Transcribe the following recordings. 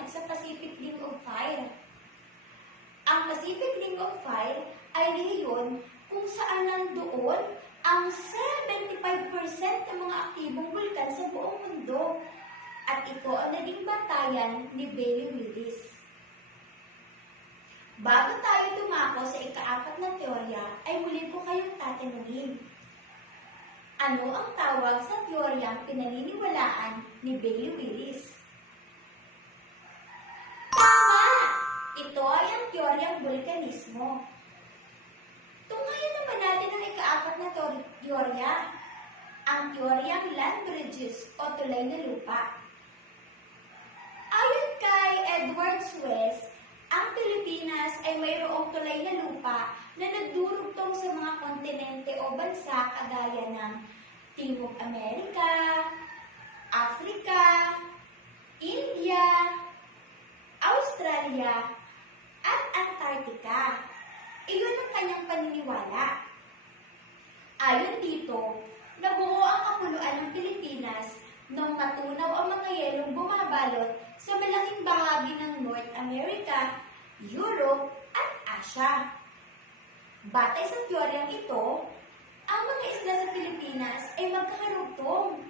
lumapit sa Pacific Ring of Fire. Ang Pacific Ring of Fire ay rehiyon kung saan nandoon ang 75% ng mga aktibong bulkan sa buong mundo. At ito ang naging batayan ni Bailey Willis. Bago tayo dumako sa ikaapat na teorya, ay muli ko kayong tatanungin. Ano ang tawag sa teoryang pinaniniwalaan ni Bailey Willis? Ito ay ang teoryang vulkanismo. Tunghayan naman natin ang ikaapat na teor- teorya, ang teoryang land bridges o tulay na lupa. Ayon kay Edward Suez, ang Pilipinas ay mayroong tulay na lupa na nagdurugtong sa mga kontinente o bansa kagaya ng Timog Amerika, Africa, India, Australia, Antarctica. Iyon ang kanyang paniniwala. Ayon dito, nabuo ang kapuluan ng Pilipinas nang matunaw ang mga yelong bumabalot sa malaking bahagi ng North America, Europe, at Asia. Batay sa teoryang ito, ang mga isla sa Pilipinas ay magkakarugtong.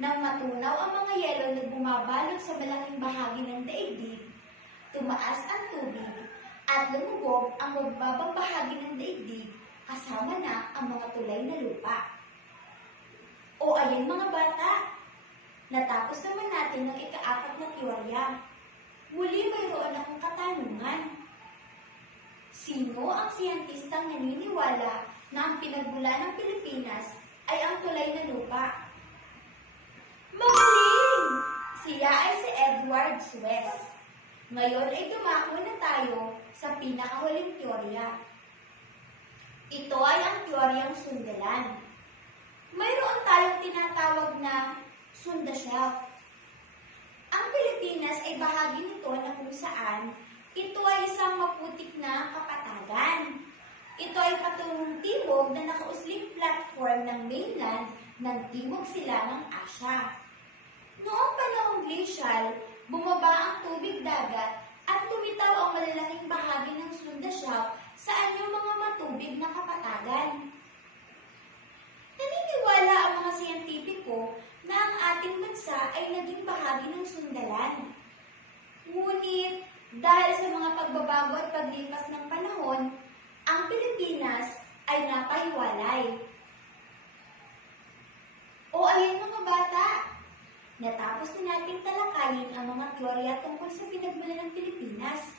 Nang matunaw ang mga yelo na bumabalot sa malaking bahagi ng daigdig, tumaas ang tubig at lumubog ang magbabang bahagi ng daigdig kasama na ang mga tulay na lupa. O ayan mga bata, natapos naman natin ang ikaapat na teorya. Muli mayroon akong katanungan. Sino ang siyentistang naniniwala na ang pinagmula ng Pilipinas ay ang tulay na lupa? Magaling! Siya ay si Edward Suez. Ngayon ay dumako na tayo sa pinakahuling teorya. Ito ay ang teoryang sundalan. Mayroon tayong tinatawag na Sunda Shelf. Ang Pilipinas ay bahagi nito na kung saan ito ay isang maputik na kapatagan. Ito ay patungong timog na nakausling platform ng mainland ng timog sila ng Asya. Noong panahong glacial, dagat at lumitaw ang malalaking bahagi ng Sunda Shelf sa anyong mga matubig na kapatagan. Naniniwala ang mga siyentipiko na ang ating bansa ay naging bahagi ng sundalan. Ngunit, dahil sa mga pagbabago at paglipas ng panahon, ang Pilipinas ay napahiwalay. O ayun mga bata, natapos na natin talakayin ang teorya tungkol sa pinagmula ng Pilipinas.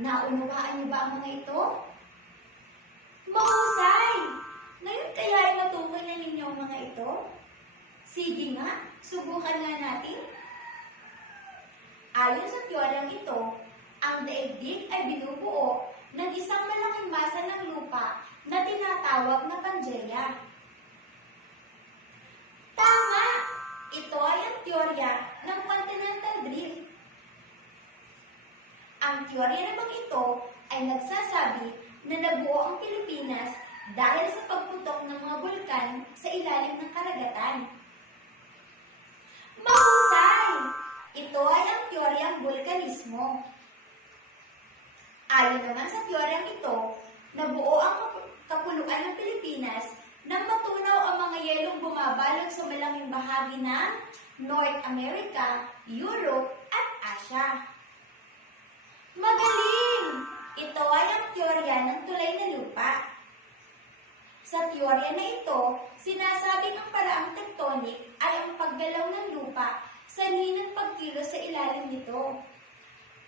Naunawaan niyo ba ang mga ito? Mahusay! Ngayon kaya ay matukoy na ninyo ang mga ito? Sige nga, subukan nga natin. Ayon sa teoryang ito, ang daigdig ay binubuo ng isang malaking masa ng lupa na tinatawag na Pangaea. Tama! Ito ay ang teorya ng continental drift. Ang teorya namang ito ay nagsasabi na nabuo ang Pilipinas dahil sa pagputok ng mga bulkan sa ilalim ng karagatan. Mahusay! Ito ay ang teoryang vulkanismo. Ayon naman sa teoryang ito, nabuo ang kap- kapuluan ng Pilipinas nang matunaw ang mga yelong bumabalot sa malaking bahagi ng North America, Europe, at Asia. Magaling! Ito ay ang teorya ng tulay na lupa. Sa teorya na ito, sinasabing ang paraang tectonic ay ang paggalaw ng lupa sa ninang pagkilos sa ilalim nito.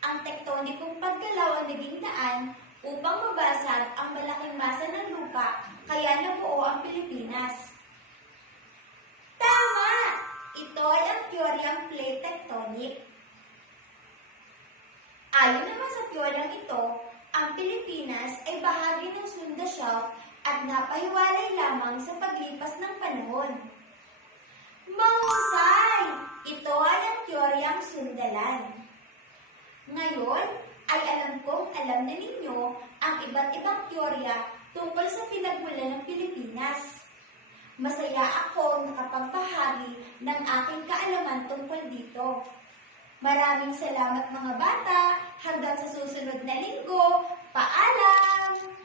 Ang tektonikong paggalaw ang naging daan upang mabasag ang malaking masa ng lupa kaya nabuo ang Pilipinas. Tama! Ito ay ang teoryang plate tectonic. Ayon naman sa teoryang ito, ang Pilipinas ay bahagi ng Sunda Shelf at napahiwalay lamang sa paglipas ng panahon. Mahusay! Ito ay ang teoryang sundalan. Ngayon, ay alam kong alam na ninyo ang iba't ibang teorya tungkol sa pinagmula ng Pilipinas. Masaya ako nakapagpahagi ng aking kaalaman tungkol dito. Maraming salamat mga bata. Hanggang sa susunod na linggo. Paalam!